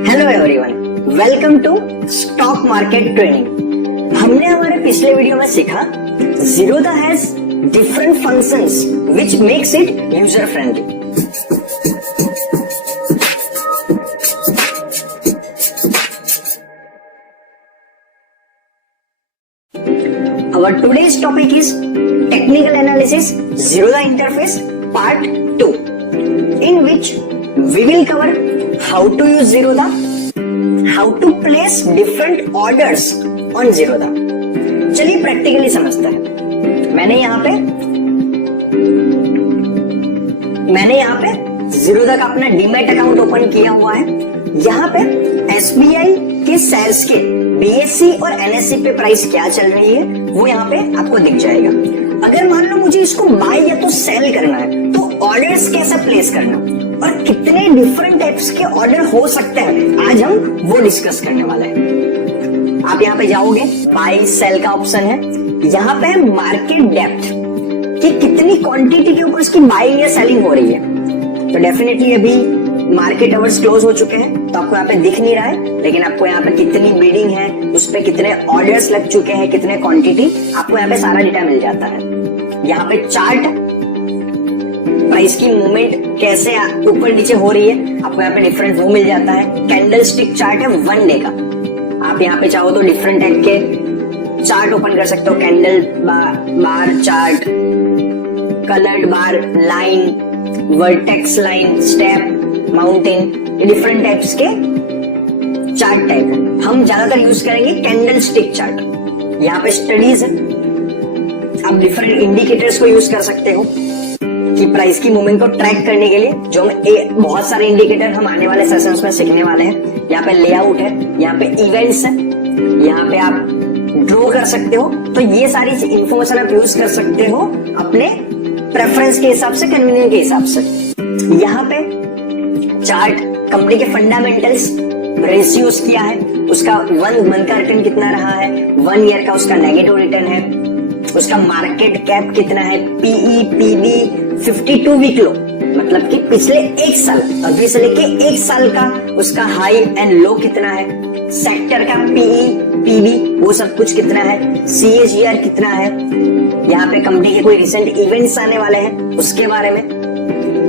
Hello everyone, welcome to stock market training. हमने हमारे पिछले वीडियो में सीखा Zerodha has different functions which makes it user friendly. Our today's topic is technical analysis Zerodha interface part 2, in which we will cover how to use Zerodha, how to place different orders on Zerodha। चलिए practically समझते हैं। मैंने यहाँ पे Zerodha का अपना demat account open किया हुआ है। यहाँ पे एसबीआई के शेयर्स के बीएसई और एनएसई पे प्राइस क्या चल रही है वो यहाँ पे आपको दिख जाएगा। अगर मान लो मुझे इसको बाय या तो सेल करना है तो ऑर्डर्स कैसे प्लेस करना और कितने डिफरेंट टाइप्स के ऑर्डर हो सकते हैं, आज हम वो डिस्कस करने वाले हैं। आप यहाँ पे जाओगे, बाय सेल का ऑप्शन है। यहाँ पे है मार्केट डेप्थ कि कितनी क्वांटिटी के ऊपर उसकी बाइंग या सेलिंग हो रही है। तो डेफिनेटली अभी मार्केट आवर्स क्लोज हो चुके हैं तो आपको यहाँ पे दिख नहीं रहा है, लेकिन आपको यहाँ पे कितनी बिडिंग है, उस पे कितने ऑर्डर्स लग चुके हैं, कितने क्वांटिटी, आपको यहाँ पे सारा डेटा मिल जाता है। यहाँ पे चार्ट, प्राइस की मूवमेंट कैसे ऊपर नीचे हो रही है, आपको यहाँ पे डिफरेंट वो मिल जाता है। कैंडल स्टिक चार्ट है 1 डे का। आप यहाँ पे चाहो तो डिफरेंट टाइप के चार्ट ओपन कर सकते हो। Candle bar chart, coloured bar, line, vertex line, step, mountain, ये डिफरेंट टाइप्स के चार्ट टाइप है। हम ज्यादातर यूज करेंगे कैंडल स्टिक चार्ट। यहाँ पे स्टडीज है, आप डिफरेंट इंडिकेटर्स को यूज कर सकते हो कि प्राइस की मूवमेंट को ट्रैक करने के लिए। जो हम बहुत सारे इंडिकेटर हम आने वाले सेशंस में सीखने वाले हैं। यहाँ पे लेआउट है, यहाँ पे इवेंट्स है, यहाँ पे आप ड्रॉ कर सकते हो। तो ये सारी इंफॉर्मेशन आप यूज कर सकते हो अपने प्रेफरेंस के हिसाब से, कन्वीनियंस के हिसाब से। यहाँ पे चार्ट, कंपनी के फंडामेंटल्स, रेशियोज क्या है, उसका 1 मंथ का रिटर्न कितना रहा है, 1 ईयर का उसका नेगेटिव रिटर्न है, उसका मार्केट कैप कितना है, पीई, पीबी, 52 वीक लो, मतलब कि पिछले 1 साल, अभी से लेके 1 साल का उसका हाई एंड लो कितना है, सेक्टर का पीई, पीबी, वो सब कुछ कितना है, सीएजीआर कितना है। यहाँ पे कंपनी के कोई रिसेंट इवेंट्स आने वाले हैं उसके बारे में।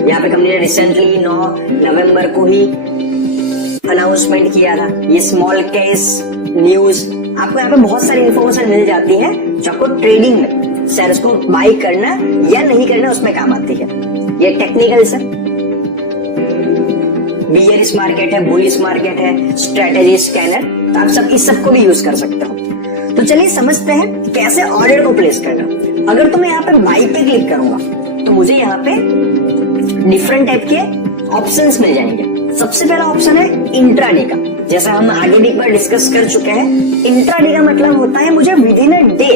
यहाँ पे कंपनी ने रिसेंटली 9 नवंबर को ही अनाउंसमेंट किया था। ये स्मॉल केस न्यूज, आपको यहाँ पे बहुत सारी इंफॉर्मेशन मिल जाती है जो आपको ट्रेडिंग में शेयर्स को बाय करना या नहीं करना उसमें काम आती है। ये टेक्निकल्स है, बियरिश मार्केट है, बुलिश मार्केट है, स्ट्रेटेजी स्कैनर, तो आप सब इस सब को भी यूज कर सकते हो। तो चलिए समझते हैं कैसे ऑर्डर को प्लेस करना। अगर तो मैं यहाँ पे बाय पे क्लिक करूंगा तो मुझे यहाँ पे डिफरेंट टाइप के ऑप्शंस मिल जाएंगे। सबसे पहला ऑप्शन है इंट्राडे का, जैसा हम आगे भी एक बार डिस्कस कर चुके हैं। इंट्राडे का मतलब होता है मुझे with in a day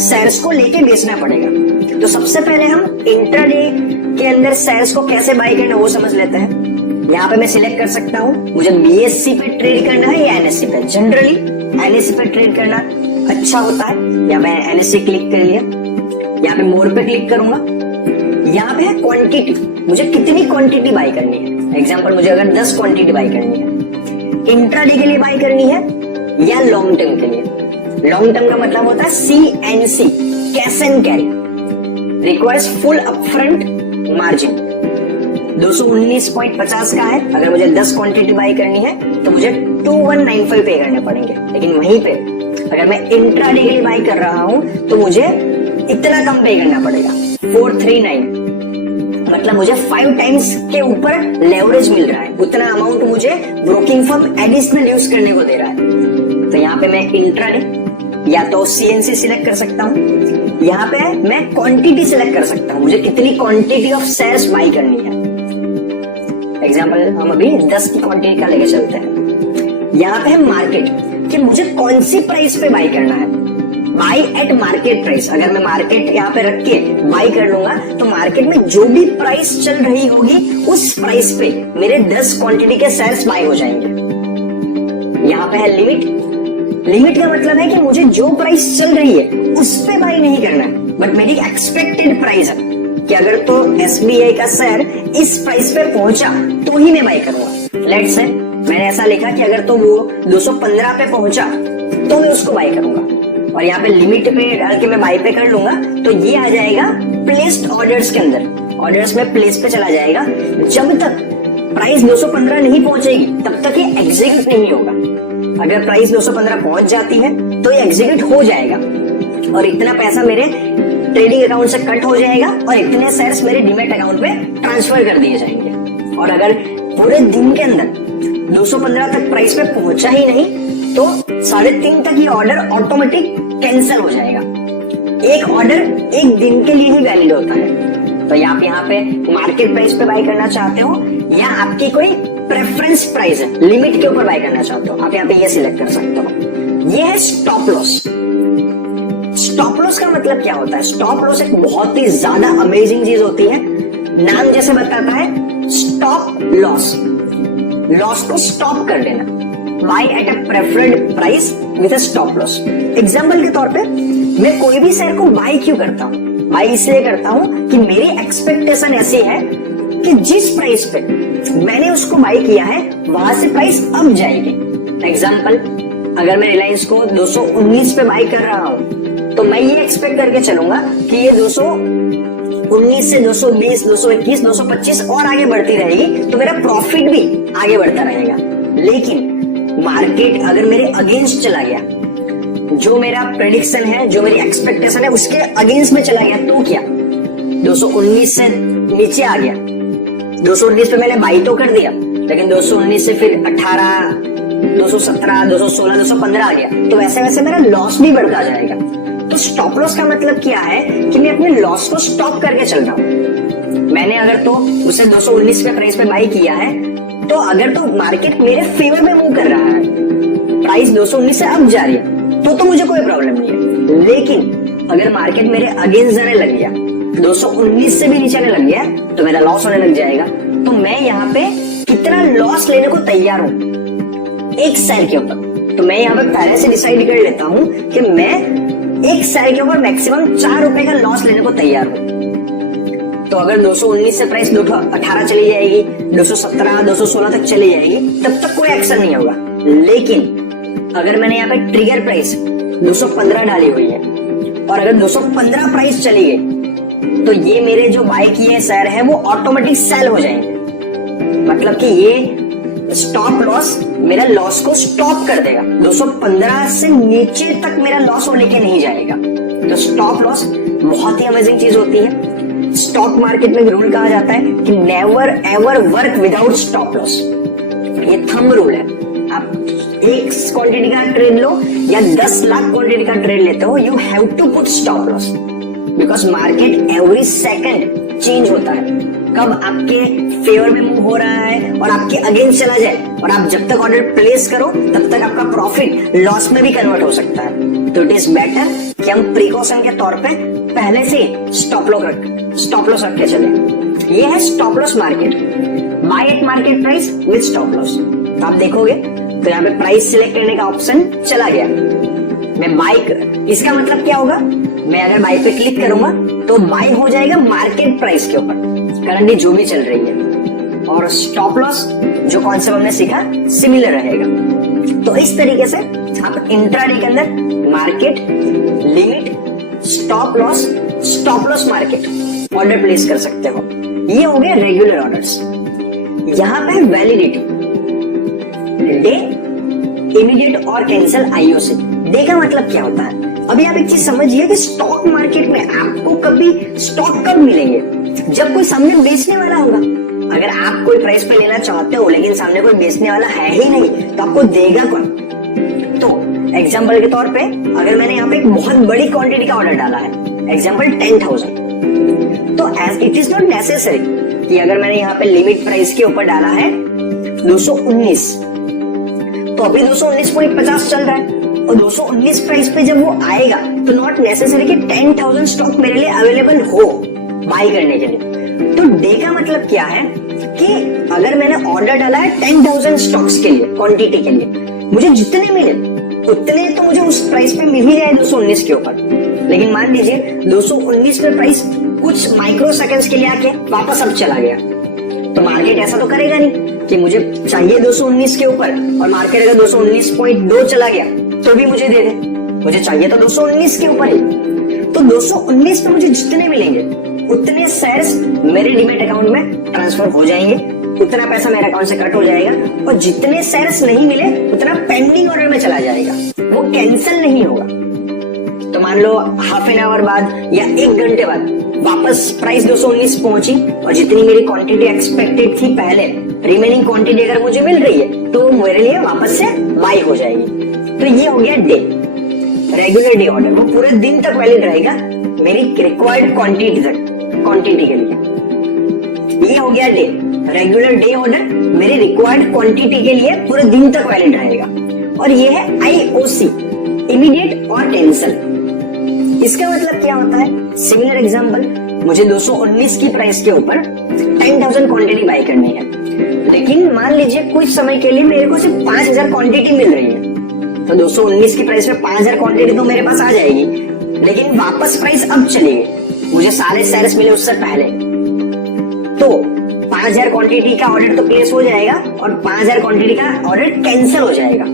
shares को लेके बेचना पड़ेगा। तो सबसे पहले हम इंट्राडे के अंदर शेयर्स को कैसे बाय करना वो समझ लेते हैं। यहाँ पे मैं सिलेक्ट कर सकता हूँ मुझे बीएससी पे ट्रेड करना है या एनएससी पे। जनरली एनएससी पे ट्रेड करना अच्छा होता है। यहाँ पे एनएससी क्लिक कर लिया, यहाँ पे मोर पे क्लिक करूंगा। यहाँ पे है क्वांटिटी, मुझे कितनी क्वांटिटी बाय करनी है। एग्जांपल, मुझे अगर 10 क्वांटिटी बाय करनी है, इंट्राडे के लिए बाय करनी है या लॉन्ग टर्म के लिए। लॉन्ग टर्म का मतलब होता है CNC, cash and carry, requires full upfront margin. 219.50 का है। अगर मुझे 10 क्वांटिटी बाय करनी है तो मुझे 2195 पे करने पड़ेंगे। लेकिन वहीं पे अगर मैं इंट्राडे के लिए बाय कर रहा हूं तो मुझे इतना कम पे करना पड़ेगा, 439, मतलब मुझे 5 टाइम्स के ऊपर लेवरेज मिल रहा है। उतना अमाउंट मुझे ब्रोकिंग फर्म एडिशनल यूज करने को दे रहा है। तो यहाँ पे मैं इंट्राडे या तो CNC सिलेक्ट कर सकता हूँ। यहाँ पे मैं क्वांटिटी सिलेक्ट कर सकता हूँ, मुझे कितनी क्वांटिटी ऑफ शेयर्स बाय करनी है। एग्जाम्पल, हम अभी 10 की क्वांटिटी का लेके चलते हैं। यहाँ पे है मार्केट कि मुझे कौन सी प्राइस पे बाय करना है। बाय एट मार्केट प्राइस, अगर मैं मार्केट यहाँ पे रख के बाय कर लूंगा तो मार्केट में जो भी प्राइस चल रही होगी उस प्राइस पे मेरे 10 क्वांटिटी के शेयर्स बाय हो जाएंगे। यहाँ पे है लिमिट। लिमिट का मतलब है कि मुझे जो प्राइस चल रही है उस पे बाय नहीं करना है, बट मेरी एक्सपेक्टेड प्राइस है कि अगर तो एसबीआई का शेयर इस प्राइस पे पहुंचा तो ही मैं बाय करूंगा। लेट्स से मैंने ऐसा लिखा कि अगर तो वो 215 पे पहुंचा तो मैं उसको बाय करूंगा, और यहाँ पे लिमिट पे डाल के मैं बाय पे कर लूंगा, तो ये आ जाएगा प्लेस्ड ऑर्डर्स के अंदर। ऑर्डर्स में प्लेस पे चला जाएगा। जब तक प्राइस 215 नहीं पहुंचेगी तब तक ये एग्जीक्यूट नहीं होगा। अगर प्राइस 215 पहुंच जाती है तो ये एग्जीक्यूट हो जाएगा और इतना पैसा मेरे ट्रेडिंग अकाउंट से कट हो जाएगा और इतने शेयर्स मेरे डीमैट अकाउंट पे ट्रांसफर कर दिए जाएंगे। और अगर पूरे दिन के अंदर 215 तक प्राइस पे पहुंचा ही नहीं तो 3:30 तक ये ऑर्डर ऑटोमेटिक कैंसिल हो जाएगा। एक ऑर्डर एक दिन के लिए ही वैलिड होता है। तो आप यहाँ पे मार्केट प्राइस पे बाय करना चाहते हो या आपकी कोई प्रेफरेंस प्राइस है लिमिट के ऊपर बाय करना चाहते हो, आप यहाँ पे ये सिलेक्ट कर सकते हो। ये है स्टॉप लॉस। स्टॉप लॉस का मतलब क्या होता है? स्टॉप लॉस एक बहुत ही ज्यादा अमेजिंग चीज होती है। नाम जैसे बताता है स्टॉप लॉस, लॉस को स्टॉप कर देना। By at a preferred price with a stop loss. Example के तौर पे मैं कोई भी शेयर को बाय क्यों करता हूं? बाय इसलिए करता हूं कि मेरी एक्सपेक्टेशन ऐसी है कि जिस प्राइस पे मैंने उसको बाय किया है वहां से प्राइस अब जाएगी। एग्जांपल, अगर मैं रिलायंस को 219 पे बाय कर रहा हूं तो मैं ये एक्सपेक्ट करके चलूंगा कि ये 219 से 220, 221, 225 और आगे बढ़ती रहेगी तो मेरा प्रॉफिट भी आगे बढ़ता रहेगा। लेकिन मार्केट अगर मेरे अगेंस्ट चला गया, जो मेरा प्रेडिक्शन है, जो मेरी एक्सपेक्टेशन है उसके अगेंस्ट में चला गया, तो क्या 219 से नीचे आ गया, 219 पे मैंने बाई तो कर दिया लेकिन 219 से फिर 18, 217, 216, 215 आ गया, तो वैसे वैसे मेरा लॉस भी बढ़ता जाएगा। तो स्टॉप लॉस का मतलब क्या है कि मैं अपने लॉस को स्टॉप करके चल रहा हूं। मैंने अगर तो उसे 219 पे प्राइस पे बाई किया है तो अगर तो मार्केट मेरे फेवर में मूव कर रहा है, प्राइस 219 से अब जा रही है तो मुझे कोई प्रॉब्लम नहीं है। लेकिन अगर मार्केट मेरे अगेंस्ट जाने लग गया, 219 से भी नीचे आने लग गया तो मेरा लॉस होने लग जाएगा। तो मैं यहाँ पे कितना लॉस लेने को तैयार हूं एक शेयर के ऊपर, तो मैं यहाँ पे पहले से डिसाइड कर लेता हूं कि मैं एक शेयर के ऊपर मैक्सिमम 4 रुपए का लॉस लेने को तैयार हूं। तो अगर 219 से प्राइस 218 चली जाएगी, 217, 216 तक चली जाएगी, तब तक कोई एक्शन नहीं होगा। लेकिन अगर मैंने यहाँ पे ट्रिगर प्राइस 215 डाली हुई है और अगर 215 प्राइस चली गई तो ये मेरे जो बाय किए शेयर है वो ऑटोमेटिक सेल हो जाएंगे। मतलब कि ये स्टॉप लॉस मेरा लॉस को स्टॉप कर देगा, 215 से नीचे तक मेरा लॉस हो लेके नहीं जाएगा। तो स्टॉप लॉस बहुत ही अमेजिंग चीज होती है। स्टॉक मार्केट में रूल कहा जाता है कि never ever work without stop loss. ये थंब रूल है। आप एक क्वांटिटी का ट्रेड लो या 10 लाख क्वांटिटी का ट्रेड लेते हो, you have to put stop loss, because market every second change होता है। कब आपके फेवर में मूव हो रहा है और आपके अगेंस्ट चला जाए, और आप जब तक ऑर्डर प्लेस करो तब तक आपका प्रॉफिट लॉस में भी कन्वर्ट हो सकता है। तो इट इज बेटर कि हम प्रिकॉशन के तौर पे पहले से स्टॉप लॉस रख के चले। ये है stop loss market. By eight market price with stop loss. तो आप देखोगे तो यहाँ पे प्राइस सिलेक्ट करने का ऑप्शन चला गया। मैं बाय, इसका मतलब क्या होगा, मैं अगर बाय पे क्लिक करूंगा तो बाय हो जाएगा मार्केट प्राइस के ऊपर करंटली जो भी चल रही है, और स्टॉप लॉस जो कॉन्सेप्ट हमने सीखा सिमिलर रहेगा। तो इस तरीके से आप इंट्राडे के अंदर market, limit, stop loss market order place कर सकते हो। ये हो गए रेगुलर ऑर्डर्स। यहां पे वैलिडिटी डे, इमीडिएट और कैंसिल आईओसी। डे का मतलब क्या होता है? अभी आप एक चीज समझिए कि स्टॉक मार्केट में आपको कभी स्टॉक कब मिलेंगे, जब कोई सामने बेचने वाला होगा। अगर आप कोई प्राइस पे लेना चाहते हो लेकिन सामने कोई बेचने वाला है ही नहीं तो आपको देगा कौन? तो एग्जांपल के तौर पे अगर मैंने यहाँ पे एक बहुत बड़ी क्वांटिटी का ऑर्डर डाला है, एग्जांपल 10,000, तो as it is not necessary कि अगर मैंने यहाँ पे लिमिट प्राइस के ऊपर डाला है 219, तो अभी 219 पूरी 50 चल रहा है और 219 प्राइस पे जब वो आएगा तो नॉट नेसेसरी कि 10,000 स्टॉक मेरे लिए अवेलेबल हो बाय करने के लिए। तो डे का मतलब क्या है कि अगर मैंने ऑर्डर डाला है 10,000 स्टॉक्स के लिए, क्वांटिटी के लिए, मुझे जितने मिले उतने तो मुझे उस प्राइस पे मिल ही जाए 219 के ऊपर। लेकिन मान लीजिए 219 पे प्राइस कुछ माइक्रो सेकंड्स के लिए आके वापस अब चला गया, तो मार्केट ऐसा तो करेगा नहीं कि मुझे चाहिए 219 के ऊपर और मार्केट अगर 219.2 चला गया तो भी मुझे दे दे। मुझे चाहिए तो 219 के ऊपर ही। तो 219 पे मुझे जितने मिलेंगे उतने शेयर्स मेरे डीमैट अकाउंट में ट्रांसफर हो जाएंगे, उतना पैसा मेरे अकाउंट से कट हो जाएगा, और जितने शेयर्स नहीं मिले उतना पेंडिंग ऑर्डर में चला जाएगा, वो कैंसिल नहीं होगा। तो मान लो हाफ एन आवर बाद या 1 घंटे बाद वापस प्राइस 219 पहुंची और जितनी मेरी क्वांटिटी एक्सपेक्टेड थी पहले, रिमेनिंग क्वांटिटी अगर मुझे मिल रही है तो मेरे लिए वापस से बाय हो जाएगी। तो ये हो गया डे, रेगुलर डे ऑर्डर, वो पूरे दिन तक वैलिड रहेगा मेरी रिक्वायर्ड क्वांटिटी के लिए। ये हो गया डे, रेगुलर डे ऑर्डर मेरे रिक्वायर्ड क्वांटिटी के लिए पूरे दिन तक वैलिड रहेगा। और ये है IOC, इमीडिएट और कैंसल। इसका मतलब क्या होता है? सिमिलर एग्जांपल, मुझे 219 की प्राइस के ऊपर 10,000 क्वांटिटी बाय करनी है, लेकिन मान लीजिए कुछ समय के लिए मेरे को सिर्फ 5,000 क्वांटिटी मिल रही है। तो 219 की प्राइस में 5,000 क्वांटिटी तो मेरे पास आ जाएगी, लेकिन वापस प्राइस अब चली गई, मुझे सारे शेयर्स मिले उससे पहले, तो 5,000 क्वांटिटी का ऑर्डर तो प्लेस हो जाएगा और 5,000 क्वांटिटी का ऑर्डर कैंसिल हो जाएगा।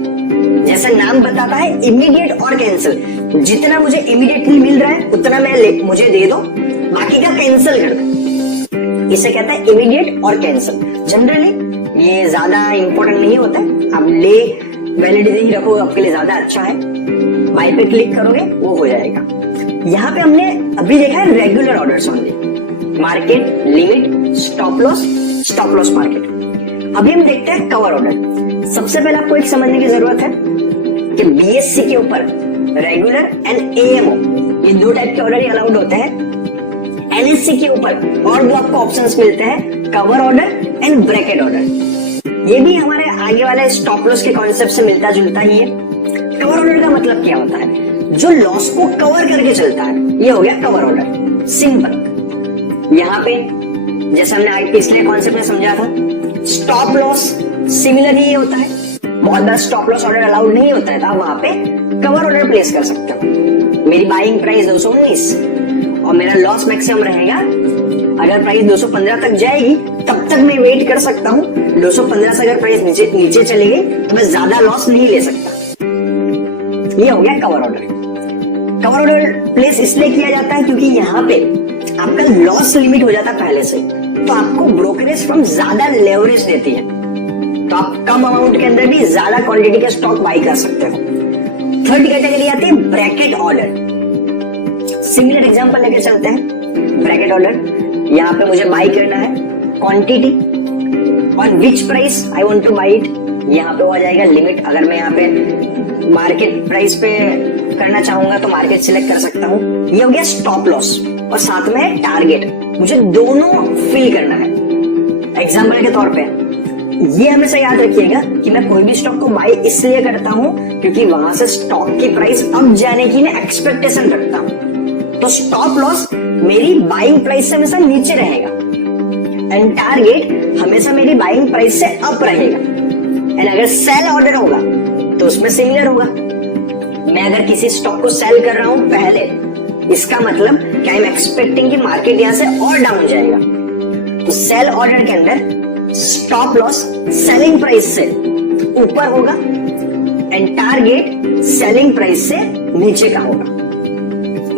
जैसा नाम बताता है इमीडिएट और कैंसिल, जितना मुझे इमीडिएटली मिल रहा है उतना मुझे दे दो, बाकी का कैंसिल कर दो। इसे कहता है इमीडिएट और कैंसिल। जनरली ये ज्यादा इंपॉर्टेंट नहीं होता है, आप ले वैलिडिटी ही रखोगे आपके लिए ज्यादा अच्छा है। बाय पे क्लिक करोगे वो हो जाएगा। यहाँ पे हमने अभी देखा है regular orders only, market, limit, stop loss market. अभी हम देखते हैं कवर ऑर्डर। सबसे पहले आपको एक समझने की जरूरत है कि BSC के ऊपर रेगुलर एंड AMO ये 2 टाइप के ऑर्डर ही अलाउड होते हैं। NSE के ऊपर और 2 आपको ऑप्शंस मिलते हैं, cover order and bracket order. ये भी हमारे आगे वाले स्टॉप लॉस के कॉन्सेप्ट से मिलता जुलता ही है। कवर ऑर्डर का मतलब क्या होता है? जो लॉस को कवर करके चलता है, ये हो गया कवर ऑर्डर। सिंपल। यहाँ पे जैसे हमने आज पिछले कॉन्सेप्ट में समझा था, स्टॉप लॉस सिमिलर ही होता है। बहुत बार स्टॉप लॉस ऑर्डर अलाउड नहीं होता है, तो आप वहां पे कवर ऑर्डर प्लेस कर सकते हो। मेरी बाइंग प्राइस 219 और मेरा लॉस मैक्सिमम रहेगा, अगर प्राइस 215 तक जाएगी तब तक मैं वेट कर सकता हूँ। 215 से अगर प्राइस नीचे चली गई तो मैं ज्यादा लॉस नहीं ले सकता। ये हो गया cover order. Cover order place इसलिए किया जाता है क्योंकि यहाँ पे आपका लॉस लिमिट हो जाता है पहले से, तो आपको ब्रोकरेज फर्म ज्यादा लेवरेज देती है, तो आप कम अमाउंट के अंदर भी ज्यादा क्वांटिटी का स्टॉक बाय कर सकते हो। थर्ड कैटेगरी आती है ब्रैकेट ऑर्डर। सिमिलर एग्जांपल लेके चलते हैं। ब्रैकेट ऑर्डर, यहाँ पे मुझे बाय करना है quantity on which price I want to buy it. यहाँ पे हो जाएगा लिमिट। अगर मैं यहाँ पे मार्केट प्राइस पे करना चाहूंगा तो मार्केट सिलेक्ट कर सकता हूँ। ये हो गया स्टॉप लॉस और साथ में है टारगेट। मुझे दोनों फिल करना है। एग्जांपल के तौर पे ये हमेशा याद रखिएगा कि मैं कोई भी स्टॉक को बाय इसलिए करता हूं क्योंकि वहां से स्टॉक की प्राइस अब जाने की मैं एक्सपेक्टेशन रखता हूं। तो स्टॉप लॉस मेरी बाइंग प्राइस से हमेशा नीचे रहेगा एंड टारगेट हमेशा मेरी बाइंग प्राइस से अप रहेगा। एंड अगर सेल ऑर्डर होगा तो उसमें सिमिलर होगा। मैं अगर किसी स्टॉक को सेल कर रहा हूं पहले, इसका मतलब क्या, आई एम एक्सपेक्टिंग कि मार्केट यहां से और डाउन जाएगा, तो सेल ऑर्डर के अंदर स्टॉप लॉस सेलिंग प्राइस से ऊपर होगा एंड टारगेट सेलिंग प्राइस से नीचे का होगा।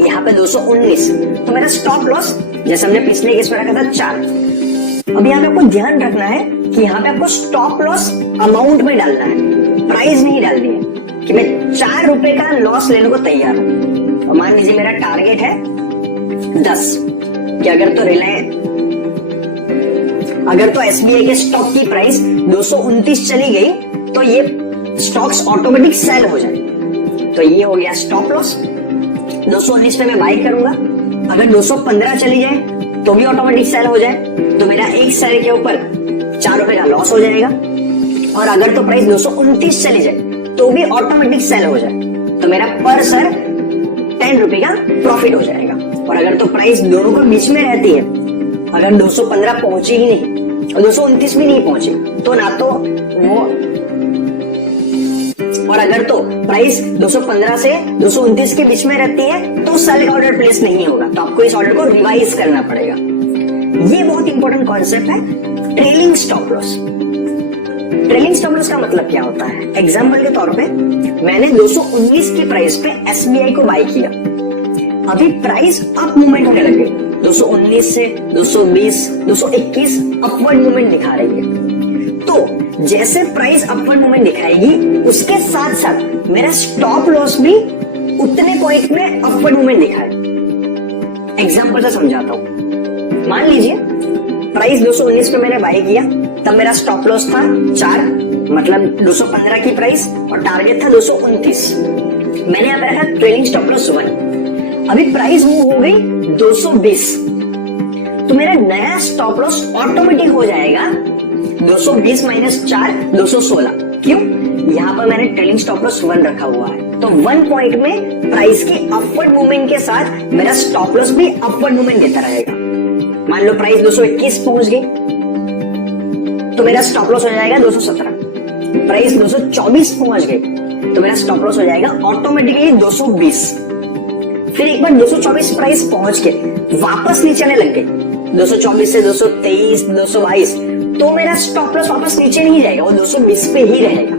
यहाँ पे 219, तो मेरा स्टॉप लॉस जैसे हमने पिछले केस में रखा था 4। अब यहाँ पे आपको ध्यान रखना है कि यहाँ पे आपको स्टॉप लॉस अमाउंट में डालना है, प्राइस नहीं डालनी है कि मैं 4 रुपए का लॉस लेने को तैयार हूं। और मान लीजिए मेरा टारगेट है 10 कि अगर तो SBI के स्टॉक की प्राइस 229 चली गई तो ये स्टॉक्स ऑटोमेटिक सेल हो जाए। तो ये हो गया स्टॉप लॉस। 219 पे मैं बाय करूंगा, अगर 215 चली जाए तो भी ऑटोमेटिक सेल हो जाए, तो मेरा एक शेयर के ऊपर 4 रुपए का लॉस हो जाएगा। और अगर तो प्राइस 229 चली जाए तो भी ऑटोमेटिक सेल हो जाए, तो मेरा पर शेयर 10 रुपए का प्रॉफिट हो जाएगा। और अगर तो प्राइस दोनों को बीच में रहती है, अगर 215 पहुंची ही नहीं और 229 भी नहीं पहुंची तो ना तो वो, और अगर तो प्राइस 215 से 229 के बीच में रहती है तो सेल ऑर्डर प्लेस नहीं होगा, तो आपको इस ऑर्डर को रिवाइज करना पड़ेगा। ये बहुत इंपॉर्टेंट कॉन्सेप्ट है, trailing stop loss. Trailing stop loss का मतलब क्या होता है? एग्जाम्पल के तौर पे मैंने 219 की प्राइस पे एसबीआई को बाय किया, अभी प्राइस अप मूवमेंट होने लग गई, 219 से 220, 221 अपवर्ड मूवमेंट दिखा रही है। तो जैसे प्राइस अपवर्ड मूवमेंट दिखाएगी, उसके साथ साथ मेरा स्टॉप लॉस भी उतने पॉइंट में अपवर्ड मूवमेंट दिखाए। एग्जाम्पल से समझाता हूं। मान लीजिए प्राइस 219 पे मैंने बाय किया, तब मेरा स्टॉप लॉस था 4, मतलब 215 की प्राइस, और टारगेट था 229। मैंने यहां पे रखा ट्रेलिंग स्टॉप लॉस 1। अभी प्राइस मूव हो गई 220, तो मेरा नया स्टॉप लॉस ऑटोमेटिक हो जाएगा 220 माइनस 4, 216। क्यों? यहां पर मैंने ट्रेलिंग स्टॉप लॉस 1 रखा हुआ है, तो 1 पॉइंट में प्राइस की अपवर्ड मूवमेंट के साथ मेरा स्टॉप लॉस भी अपवर्ड मूवमेंट देता रहेगा। मान लो प्राइस 221 पहुंच गई, तो मेरा स्टॉप लॉस हो जाएगा 217। प्राइस 224 पहुंच गई, तो मेरा स्टॉप लॉस हो जाएगा ऑटोमेटिकली 220। फिर एक बार 224 प्राइस पहुंच के वापस नीचे आने लग गई, 224 से 223, 222, तो मेरा स्टॉप लॉस वापस नीचे नहीं जाएगा, वो 220 पे ही रहेगा।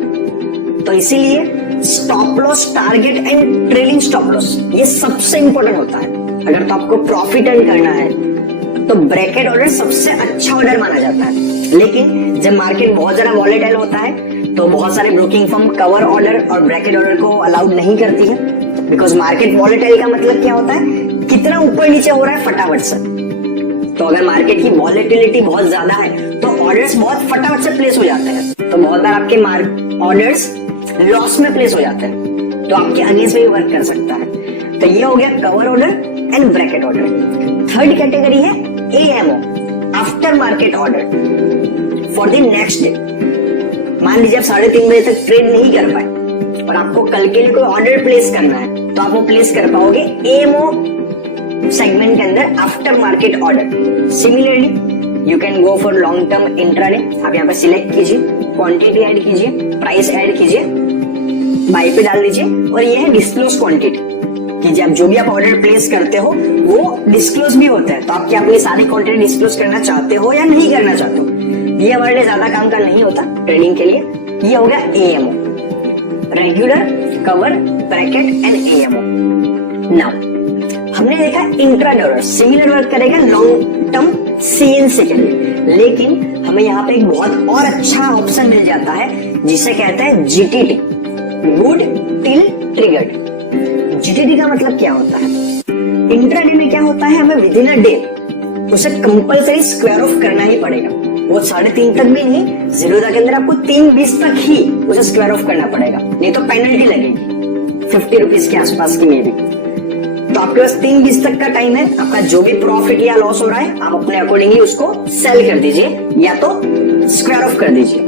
तो इसीलिए stop loss, target and trailing stop loss ये सबसे इंपॉर्टेंट होता है। अगर तो आपको प्रॉफिट अर्न करना है तो ब्रैकेट ऑर्डर सबसे अच्छा ऑर्डर माना जाता है। लेकिन जब मार्केट बहुत ज्यादा वॉलेटाइल होता है तो बहुत सारे ब्रोकिंग फर्म कवर ऑर्डर और ब्रैकेट ऑर्डर को अलाउड नहीं करती है, बिकॉज मार्केट वॉलेटाइल का मतलब क्या होता है? कितना ऊपर नीचे हो रहा है फटाफट से। तो अगर मार्केट की वॉलेटिलिटी बहुत ज्यादा है तो ऑर्डर्स बहुत फटाफट से प्लेस हो जाते हैं, तो बहुत बार आपके ऑर्डर्स लॉस में प्लेस हो जाते हैं, तो आपके अगेंस्ट में वर्क कर सकता है। तो ये हो गया cover order and bracket order. Third category है AMO, after market order for the next day. मान लीजिए आप 3:30 बजे तक ट्रेड नहीं कर पाए और आपको कल के लिए कोई ऑर्डर प्लेस करना है, तो आप वो प्लेस कर पाओगे एएमओ सेगमेंट के अंदर, after market order. Similarly you can go for long term intraday. आप यहाँ पे सिलेक्ट कीजिए, क्वांटिटी ऐड कीजिए, प्राइस ऐड कीजिए, बाय पे डाल दीजिए, और ये है डिस्क्लोज क्वांटिटी, कि जब जो भी आप ऑर्डर प्लेस करते हो वो डिस्क्लोज भी होता है। तो आप क्या अपनी सारी क्वांटिटी डिस्क्लोज करना चाहते हो या नहीं करना चाहते हो? ये हमारे लिए ज्यादा काम का नहीं होता ट्रेडिंग के लिए। ये हो गया AMO, regular, cover, bracket and AMO. Now हमने देखा इंट्राडे ऑर्डर सिमिलर वर्क करेगा लॉन्ग टर्म सीएनसी के लिए, लेकिन हमें यहाँ पे एक बहुत और अच्छा ऑप्शन मिल जाता है जिसे कहते हैं GTT, good till triggered. GTT का मतलब क्या होता है? इंट्राडे में क्या होता है, हमें विद इन अ डे उसे कंपलसरी स्क्वायर ऑफ करना ही पड़ेगा। वो 3:30 तक भी नहीं, जीरोधा के अंदर आपको 3:20 तक ही उसे स्क्वायर ऑफ करना पड़ेगा, नहीं तो पेनल्टी लगेगी 50 रुपीज के आसपास की में भी। तो आपके पास 3:20 तक का टाइम है, आपका जो भी प्रॉफिट या लॉस हो रहा है आप अपने अकॉर्डिंगली उसको सेल कर दीजिए या तो स्क्वायर ऑफ कर दीजिए।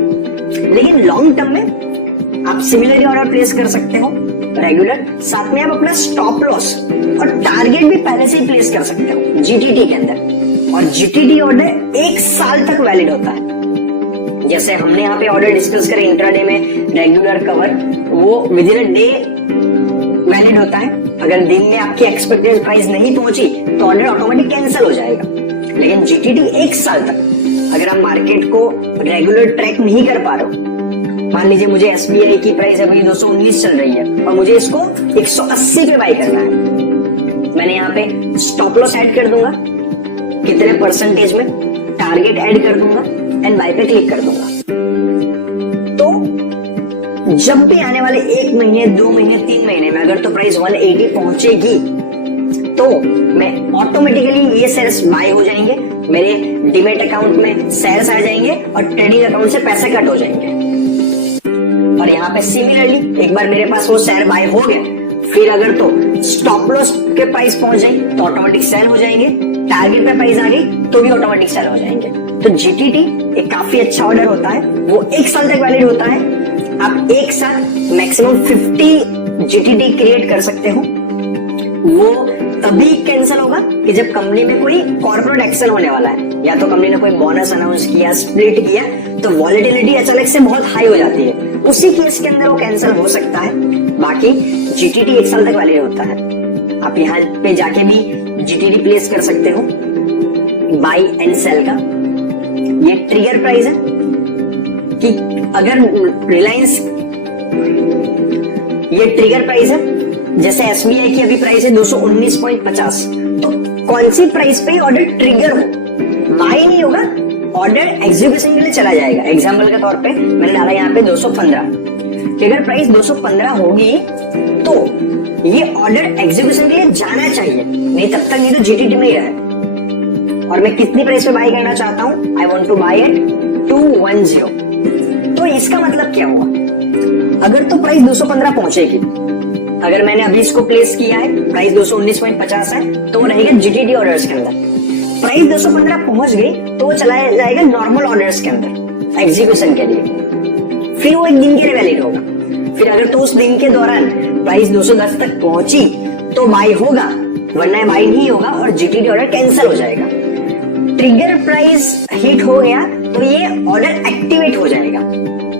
लेकिन लॉन्ग टर्म में आप सिमिलरली ऑर्डर प्लेस कर सकते हो रेगुलर, साथ में आप अपना स्टॉप लॉस और टारगेट भी पहले से ही प्लेस कर सकते हो जीटीटी के अंदर। और जीटीटी ऑर्डर 1 साल तक वैलिड होता है। जैसे हमने यहाँ पे ऑर्डर डिस्कस करे इंट्राडे में, रेगुलर, कवर, वो with in a day valid होता है। अगर दिन में आपकी एक्सपेक्टेड प्राइस नहीं पहुंची तो ऑर्डर ऑटोमेटिक कैंसिल हो जाएगा। लेकिन जीटीटी 1 साल तक, अगर आप मार्केट को रेगुलर ट्रैक नहीं कर पा रहे हो, मान लीजिए मुझे एसबीआई की प्राइस अभी 219 चल रही है और मुझे इसको 180 पे बाय करना है, मैंने यहाँ पे स्टॉप लॉस ऐड कर दूंगा, कितने परसेंटेज में, टारगेट ऐड कर दूंगा एंड बाय पे क्लिक कर दूंगा। तो जब भी आने वाले 1 महीने, 2 महीने, 3 महीने में अगर तो प्राइस 180 पहुंचेगी तो मैं ऑटोमेटिकली ये शेयर्स बाय हो जाएंगे, मेरे डीमैट अकाउंट में शेयर्स आ जाएंगे और ट्रेडिंग अकाउंट से पैसे कट हो जाएंगे। और यहाँ पे सिमिलरली एक बार मेरे पास वो शेयर बाय हो गए, फिर अगर तो स्टॉप लॉस के प्राइस पहुंच जाए तो ऑटोमेटिक सेल हो जाएंगे, टारगेट पे प्राइस आ गई तो भी ऑटोमेटिक सेल हो जाएंगे। तो जीटीटी एक काफी अच्छा ऑर्डर होता है, वो 1 साल तक वैलिड होता है। आप एक साथ मैक्सिमम 50 जीटीटी क्रिएट कर सकते हो। वो तभी कैंसिल होगा कि जब कंपनी में कोई कॉर्पोरेट एक्शन होने वाला है, या तो कंपनी ने कोई बोनस अनाउंस किया, स्प्लिट किया, तो वॉलेटिलिटी अचानक से बहुत हाई हो जाती है, उसी केस के अंदर वो कैंसिल हो सकता है। बाकी जीटीटी 1 साल तक वैलिड होता है। आप यहाँ पे जाके भी जीटीटी प्लेस कर सकते हो। बाई एंड सेल का, ये ट्रिगर प्राइस है कि अगर रिलायंस, ये ट्रिगर प्राइस है, जैसे एसबीआई की अभी प्राइस है 219.50, तो कौन सी प्राइस पे ऑर्डर ट्रिगर हो, बाई नहीं होगा, ऑर्डर एग्जीक्यूशन के लिए चला जाएगा। एग्जाम्पल के तौर पे मैंने डाला यहाँ पे 215 कि अगर प्राइस 215 होगी तो ये ऑर्डर एग्जीक्यूशन के लिए जाना चाहिए, नहीं तब तक नहीं तो जीटीटी में ही रहे। और मैं कितनी प्राइस पे बाई करना चाहता हूं, I want to buy at 210। तो इसका मतलब क्या हुआ, अगर तो प्राइस 215 पहुंचेगी, अगर मैंने अभी इसको प्लेस किया है, प्राइस 219.50 है, तो वो रहेगा जीटीटी ऑर्डर्स के अंदर। प्राइस 215 पहुंच गई तो वो चला जाएगा नॉर्मल ऑर्डर्स के अंदर एग्जीक्यूशन के लिए, फिर वो एक दिन के लिए वैलिड होगा। फिर अगर तो उस दिन के दौरान प्राइस 210 तक पहुंची तो बाई होगा, वरना बाई नहीं होगा और जीटीटी ऑर्डर कैंसिल हो जाएगा। ट्रिगर प्राइस हिट हो गया तो ये ऑर्डर एक्टिवेट हो जाएगा,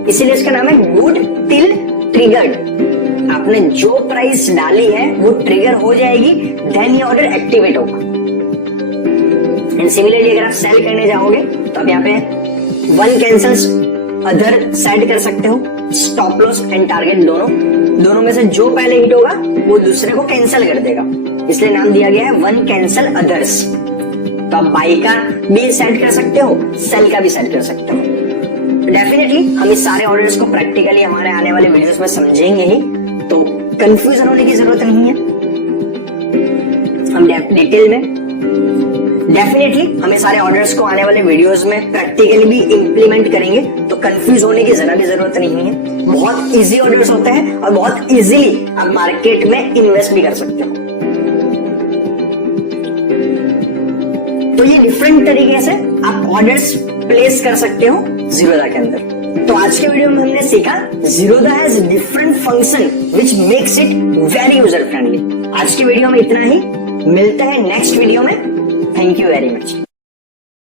इसीलिए इसका नाम है गुड टिल ट्रिगर्ड। आपने जो प्राइस डाली है वो ट्रिगर हो जाएगी, देन ये ऑर्डर एक्टिवेट होगा। एंड सिमिलरली अगर आप सेल करने जाओगे तो आप यहाँ पे वन कैंसल्स अदर सेट कर सकते हो, स्टॉप लॉस एंड टारगेट दोनों में से जो पहले हिट होगा वो दूसरे को कैंसिल कर देगा, इसलिए नाम दिया गया है वन कैंसल अदर्स। तो आप बाई का भी सेट कर सकते हो, सेल का भी सेट कर सकते हो। डेफिनेटली हम इस सारे ऑर्डर्स को प्रैक्टिकली हमारे आने वाले वीडियोस में समझेंगे ही, तो कंफ्यूजन होने की जरूरत नहीं है। हम डिटेल में डेफिनेटली हमें सारे ऑर्डर्स को आने वाले वीडियोस में प्रैक्टिकली भी इंप्लीमेंट करेंगे, तो कंफ्यूज होने की जरा भी जरूरत नहीं है। बहुत इजी ऑर्डर्स होते हैं और बहुत इजीली आप मार्केट में इन्वेस्ट भी कर सकते हो। तो ये डिफरेंट तरीके से आप ऑर्डर्स प्लेस कर सकते हो जीरोधा के अंदर। तो आज के वीडियो में हमने सीखा Zerodha has different function which makes it very user friendly. आज के वीडियो में इतना ही, मिलते हैं नेक्स्ट वीडियो में। Thank you very much.